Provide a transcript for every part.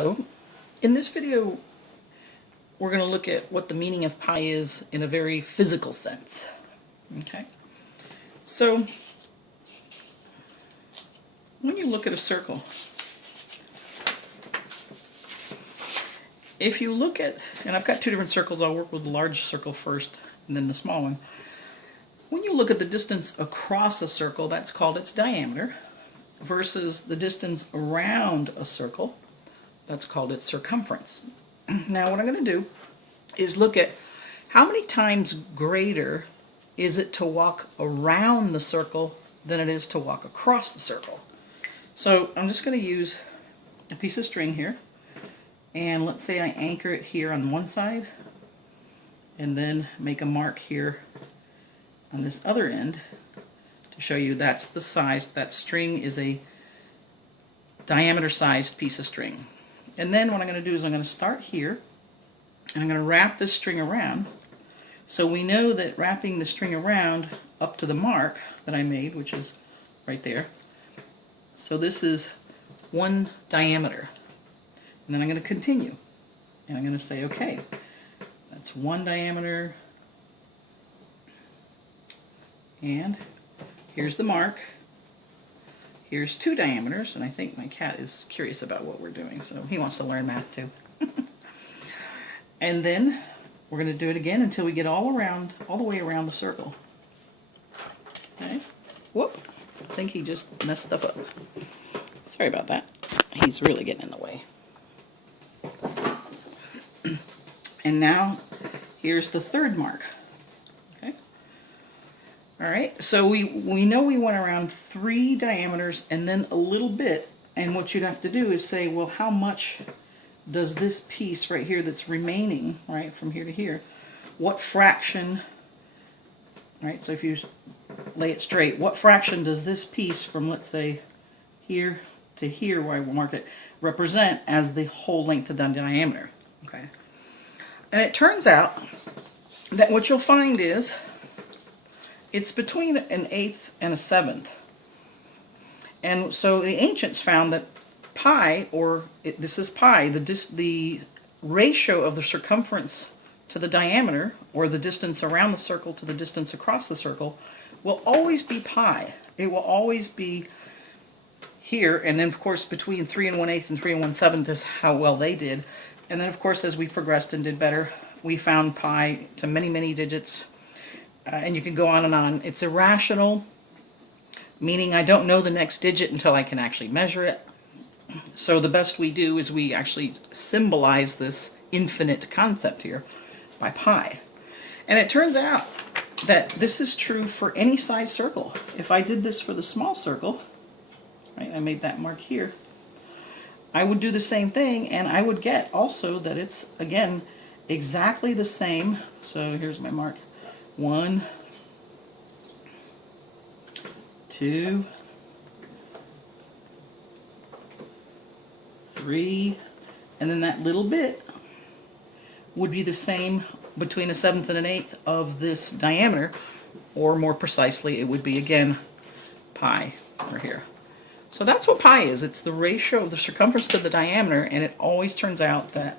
Hello. In this video, we're going to look at what the meaning of pi is in a very physical sense. Okay? So, when you look at a circle, if you look at, and I've got two different circles, I'll work with the large circle first and then the small one. When you look at the distance across a circle, that's called its diameter, versus the distance around a circle, that's called its circumference. Now what I'm going to do is look at how many times greater is it to walk around the circle than it is to walk across the circle. So I'm just going to use a piece of string here, and let's say I anchor it here on one side and then make a mark here on this other end to show you that's the size. That string is a diameter sized piece of string. And then what I'm going to do is I'm going to start here and I'm going to wrap this string around. So we know that wrapping the string around up to the mark that I made, which is right there. So this is one diameter. And then I'm going to continue. And I'm going to say, okay, that's one diameter. And here's the mark. Here's two diameters, and I think my cat is curious about what we're doing, so he wants to learn math too. And then we're going to do it again until we get all the way around the circle. Okay. Whoop. I think he just messed stuff up. Sorry about that. He's really getting in the way. And now here's the third mark. Okay. All right, so we know we went around 3 diameters and then a little bit, and what you'd have to do is say, well, how much does this piece right here that's remaining, right, from here to here, what fraction, right, so if you lay it straight, what fraction does this piece from, let's say, here to here, where I marked it, represent as the whole length of the diameter, okay? And it turns out that what you'll find is it's between an eighth and a seventh. And so the ancients found that pi, this is pi, the ratio of the circumference to the diameter, or the distance around the circle to the distance across the circle, will always be pi. It will always be here, and then of course between 3 1/8 and 3 1/7 is how well they did. And then of course as we progressed and did better, we found pi to many, many digits. And you can go on and on. It's irrational, meaning I don't know the next digit until I can actually measure it. So the best we do is we actually symbolize this infinite concept here by pi. And it turns out that this is true for any size circle. If I did this for the small circle, right, I made that mark here, I would do the same thing, and I would get also that it's, again, exactly the same. So here's my mark. 1, 2, 3, and then that little bit would be the same between a seventh and an eighth of this diameter, or more precisely, it would be, again, pi right here. So that's what pi is. It's the ratio of the circumference to the diameter, and it always turns out that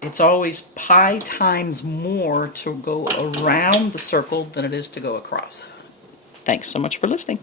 it's always pi times more to go around the circle than it is to go across. Thanks so much for listening.